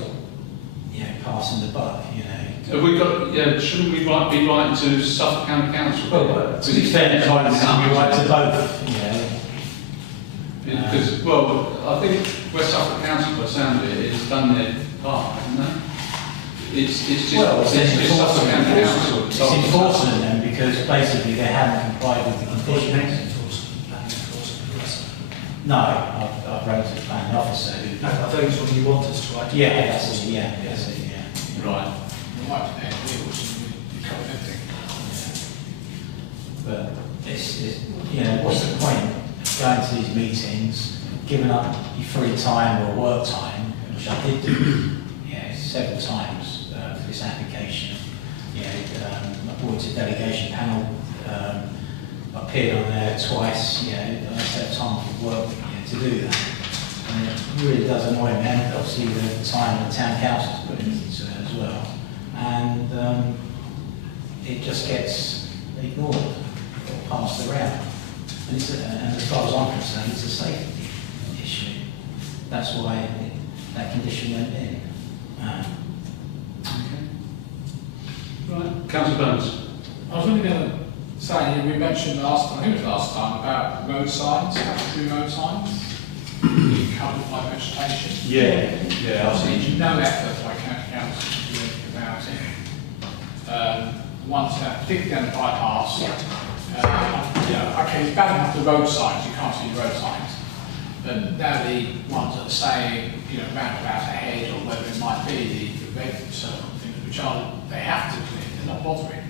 passing the buck, Have we got, shouldn't we be writing to Suffolk County Council? Well, to be fair, we write to both, Because, well, I think West Suffolk Council, by the sound of it, has done their part, haven't they? It's just, Well, it's Suffolk County Council. It's enforcing them because basically they haven't complied with the conditions. No, I've wrote to the planning officer who. No, I thought it was when you want us to write. Yeah, that's it, yeah. Right. Right, you covered everything. But it's what's the point of going to these meetings, giving up your free time or work time, which I did do, several times for this application. I brought it to delegation panel, I appeared on there twice, I have to have time for work to do that. And it really does annoy me, and obviously the time the town council's put into it as well. And it just gets ignored or passed around. And as far as I'm concerned, it's a safety issue. That's why that condition went in. Right. Councillor Burns. I was only going to say, we mentioned last time, I think it was last time, about road signs, statutory road signs, being covered by vegetation. Yeah. Obviously, no effort by county council to do anything about it. Once, particularly down the bypass, okay, it's bad enough the road signs, you can't see road signs. But now the ones that are saying, roundabout ahead, or whatever it might be, the red circle things, which they have to clear, they're not bothering.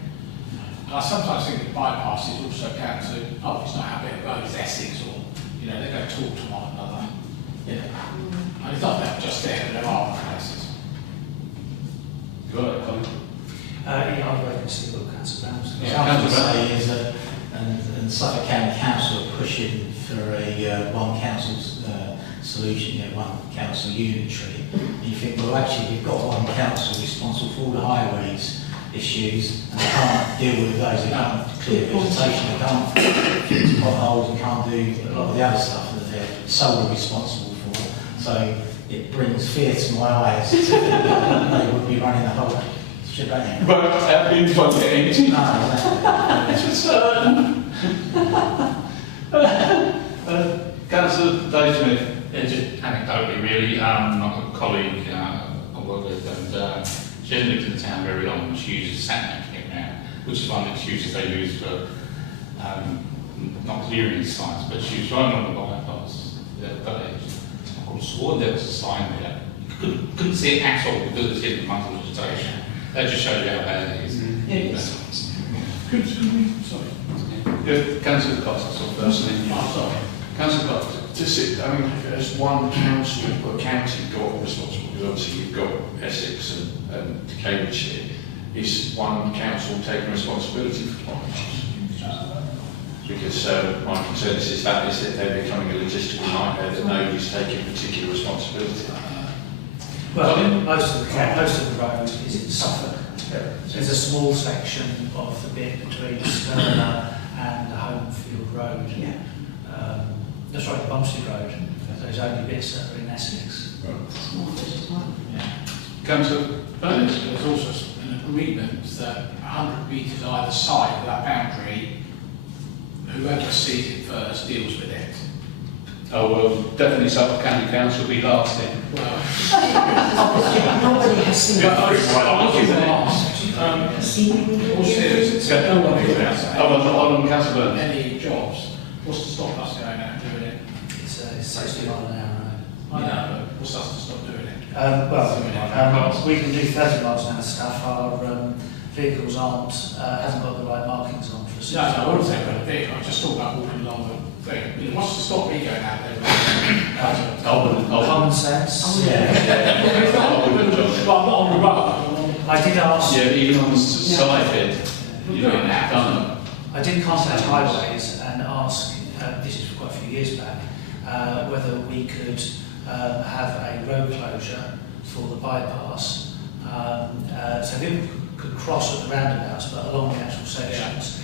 And I sometimes think the bypass is also down to, it's not our bit of road, it's Essex, or, they go talk to one another. And it's not that just there, but there are other places. Got it, Colin. I've read and see what Councillor Brown's. What I was going to say is that, and Suffolk County Council are pushing for a one council solution, one council unitary. And you think, well, actually, you've got one council responsible for all the highways issues, and they can't deal with those. They can't clear vegetation, they can't fix potholes, and can't do a lot of the other stuff that they're solely responsible for. So it brings fear to my eyes to think that they would be running the whole shebang. But that means one get empty. No, exactly. It's for certain. Councillor Dave Smith. Yeah, just anecdotally really, I've got a colleague I work with, and she hasn't lived in the town very long, and she uses a sat-nav to get around, which is one of the excuses they use for not clearing these signs, but she was driving on the bypass the other day. I could have sworn there was a sign there. You couldn't see it at all because it's hidden amongst the vegetation. That just shows you how bad it is. Could we, sorry. Yeah, Councillor Cox, that's all first. Oh, sorry. Councillor Cox. Has one council or county got responsible? Because obviously you've got Essex and Cambridgeshire. Is one council taking responsibility for climate change? Because my concern is that they're becoming a logistical nightmare that nobody's taking particular responsibility. Well, most of the road is in Suffolk. Yeah. There's a small section of the bit between Stirler and the Homefield Road. Yeah. That's right, the Bumstead Road. There's only bits that are in Essex. Small bit as well. Councillor Burnett. There's also an agreement that 100 metres either side of that boundary, whoever sees it first deals with it. Oh, well, definitely Suffolk County Council will be last then. Well, Nobody has seen it. I'm looking for all serious, no one who has Hold on, Councillor Burnett. any jobs. What's to stop us going out and doing it? It's 60 mile an hour I know, but what's us to stop doing it? we can do 30 miles an hour stuff. Our vehicles hasn't got the right markings on for a 60 No, I mile wouldn't an say hour. about a vehicle, I just talk about walking along the thing. What's to stop me going out there? Common sense. I wouldn't, John. Well, I'm not on the road. I did ask. Yeah, even on the side bit, you know, done. I did contact Highways and ask, this is quite a few years back, whether we could have a road closure for the bypass, so people could cross at the roundabouts, but along the actual sections,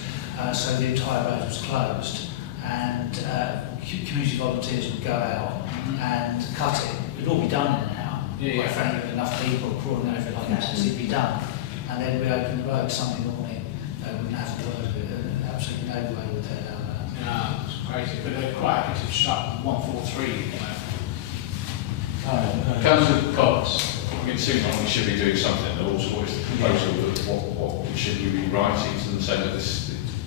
so the entire road was closed, and community volunteers would go out and cut it. It'd all be done in an hour. Quite frankly, with enough people crawling over it like that, it'd be done. And then we open the road Sunday morning, we wouldn't have to work with it, and absolutely no way would tear down that. No, it's crazy, but they're quite happy to shut 143. Councillor Cox. It seems like we should be doing something. There also is the proposal that what we should be rewriting and say that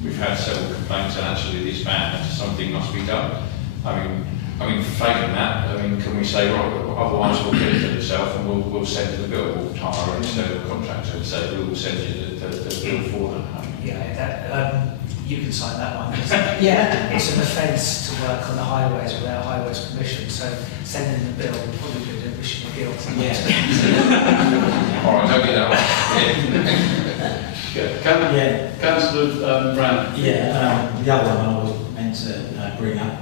we've had several complaints and actually it is bad, something must be done. I mean, failing that, can we say, right, otherwise we'll get it to itself and we'll send you the bill, we'll hire a contractor and say we'll send you the bill for them. You can sign that one. Yeah. It's an offence to work on the highways without highways permission, so sending the bill would probably be an admission of guilt. All right, don't get that one. Councillor Brown. The other one I was meant to bring up,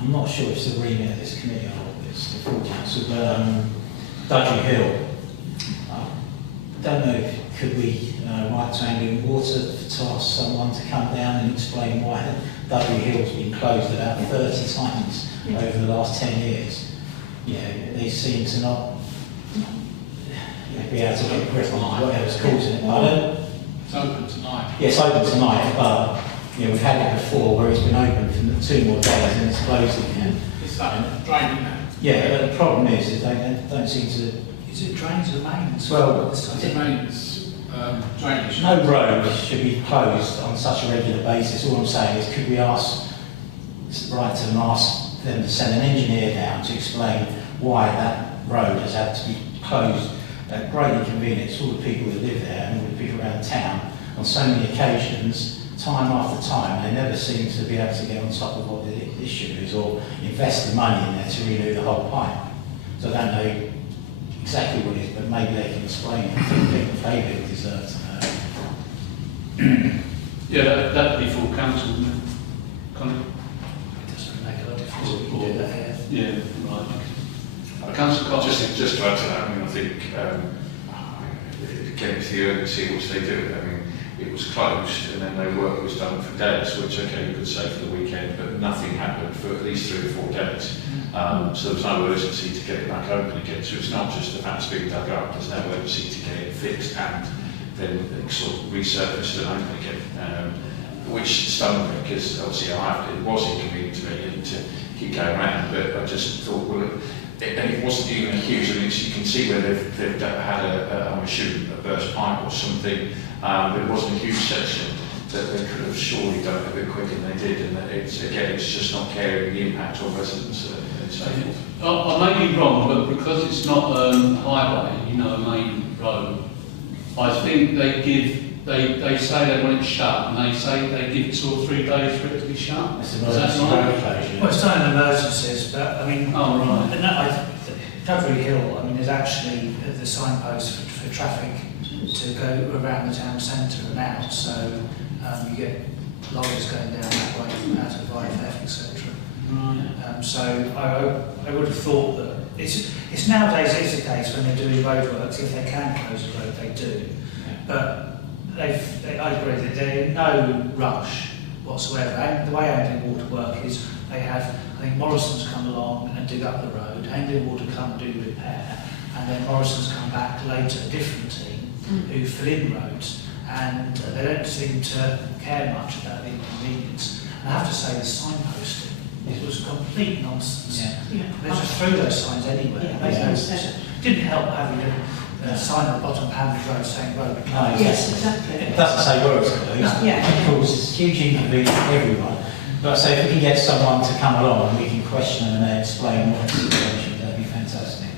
I'm not sure if it's the remit of this committee or it's the full council, but Dudley Hill. I don't know if could we write to Anglian Water to ask someone to come down and explain why Dudley Hill's been closed about 30 times over the last 10 years. They seem to not be able to get grip on whatever's causing it. It's open tonight. Yeah, it's open tonight, but we've had it before where it's been open for 2 more days and it's closed again. It's that draining that. Yeah, but the problem is they don't seem to. Is it drains or mains? Well, It's drainage. No road should be closed on such a regular basis. All I'm saying is, could we write to them, ask them to send an engineer down to explain why that road has had to be closed at great inconvenience for all the people that live there and all the people around town on so many occasions, time after time. They never seem to be able to get on top of what the issue is or invest the money in there to renew the whole pipe. So I don't know exactly what it is, but maybe they can explain it. I think they deserve to know. Yeah, that'd be full council, wouldn't it? It doesn't make a lot of difference if you do that here. Yeah, right. Councillor Cox. Just to add to that, I think again it's the urgency which they do. It was closed and then the work was done for days, which you could say for the weekend, but nothing happened for at least 3 or 4 days. So there was no urgency to get it back open again. So it's not just the fact it's being dug up, there's no urgency to get it fixed and then sort of resurfaced and open again. Which stung me because obviously it was inconvenient to me to keep going around, but I just thought, well, and it wasn't even a huge, you can see where they've had I'm assuming a burst pipe or something, but it wasn't a huge section that they could have surely done a bit quicker than they did, and it's just not caring the impact on residents and so forth. I may be wrong, but because it's not a highway, a main road, I think they give they say they want it shut, and they say they give 2 or 3 days for it to be shut. It's Is an that emergency right? road closure. Well, it's done in emergencies, but I mean, Oh, right. Haverhill, I mean, there's actually the signpost for traffic to go around the town centre and out, so you get lorries going down that way, out of IFF, etc. Right. So I would have thought that it's nowadays it's the case when they're doing roadworks, if they can close a road, they do. But I agree that there's no rush whatsoever. And the way Anglin Water work is they have, I think Morrison's come along and dig up the road, Anglin Water come and do repair, and then Morrison's come back later, a different team, who fill in roads, and they don't seem to care much about the inconvenience. And I have to say the signposting, it was complete nonsense. Yeah. They just threw those signs anywhere. Yeah, It made no yeah. sense. Didn't help having a sign at the bottom of Haverhill Road saying road No, closed. Yes, exactly. It doesn't say where it's closed. Yeah. Of course, it's huge inconvenience for everyone. But so if we can get someone to come along and we can question them and they explain what the situation, that'd be fantastic.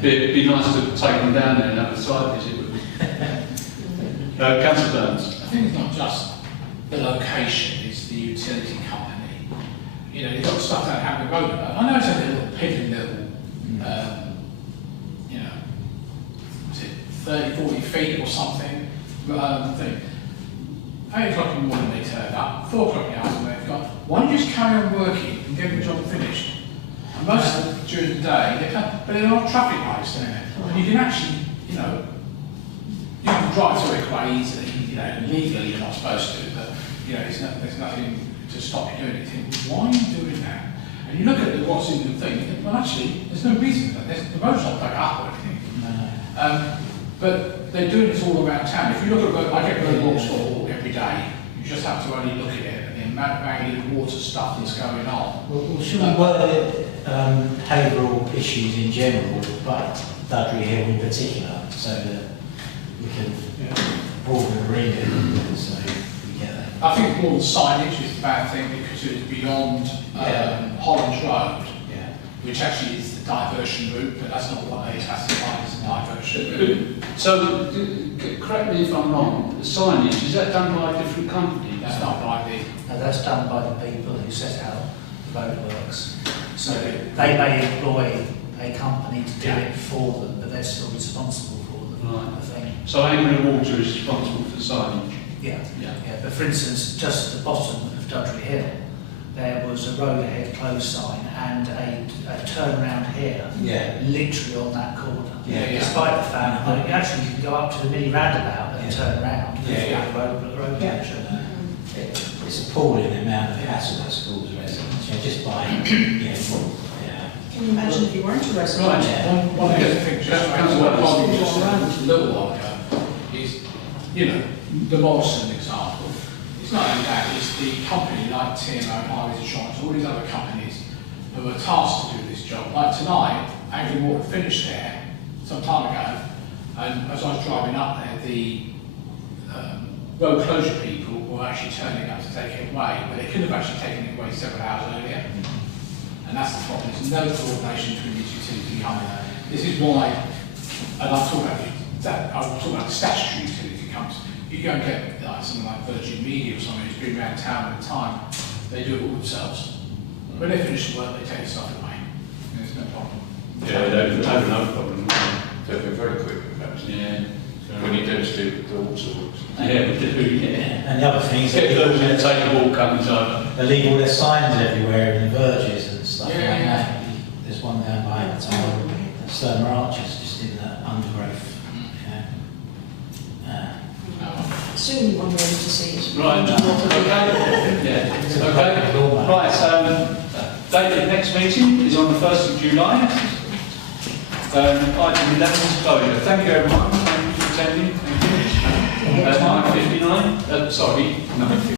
Yeah. It'd be nice to take them down there and have a site visit with them. Councillor Burns. I think it's not just the location, it's the utility company. You know, you've got stuff that Haverhill Road. I know it's a little piddling little, you know, was it 30, 40 feet or something, thing. 8 o'clock in the morning they turned up, 4 o'clock in the afternoon they've gone, why don't you just carry on working and get the job finished? And most of them during the day, they come, but they're on traffic lights there. And you can actually, you know, you can drive through it quite easily, you know, legally you're not supposed to, but, you know, there's nothing to stop you doing anything. Why are you doing that? And you look at what's in the thing, you think, well actually, there's no reason for that. The road's not dug up or anything. No. But they're doing this all around town. If you look at, I get road walks for a walk every day, you just have to only look at it and the amount of angry water stuff that's going on. Well, should we work Haverhill issues in general, but Dudley Hill in particular, so that we can broaden the remit, so we get that. I think more the signage is the bad thing because it's beyond Holland's Road, which actually is the diversion route, but that's not what they classify as a diversion route. So, correct me if I'm wrong, the signage, is that done by a different company? That's not by the... Now, that's done by the people who set out the roadworks. So they may employ a company to do it for them, but they're still responsible for them, Right. I think. So Haverhill Water is responsible for the signage? Yeah. Yeah. But for instance, just at the bottom of Dudley Hill, there was a road ahead closed sign and a turnaround here, literally on that corner. Despite the fact that actually you can go up to the mini roundabout and turn around and the road junction. It's appalling the amount of hassle that schools residents, you know, just by, Can you imagine if you weren't a resident? Right, Yeah. one of the other things, just a little while ago, is, you know, the Morrison example. It's not only that, it's the company like TMO, Highways Insurance, all these other companies who are tasked to do this job. Like tonight, Anglin Water finished there some time ago, and as I was driving up there, the road closure people were actually turning up to take it away, but they could have actually taken it away several hours earlier. And that's the problem, there's no coordination between these utility companies. This is why, and I'll talk about the statutory utility companies. You go and get something like Virgin Media or something who's been around town at the time, they do it all themselves. When they finish the work, they take the stuff away. There's no problem. Yeah, they have no problem. They've been very quick with that. Yeah. When you go to do the water works. Yeah, we do, yeah. And the other thing is Get those that take a walk coming over. they leave all their signs everywhere in the verges and stuff like Yeah. that. There's one down by Stoner Arches, just in the undergrowth. Soon you won't be able to see it. Right, okay. Yeah, okay. Right, date of next meeting is on the 1st of July. Item 11 is closure. Thank you everyone. Thank you for attending. Thank you. 9:59. Sorry, 9:59.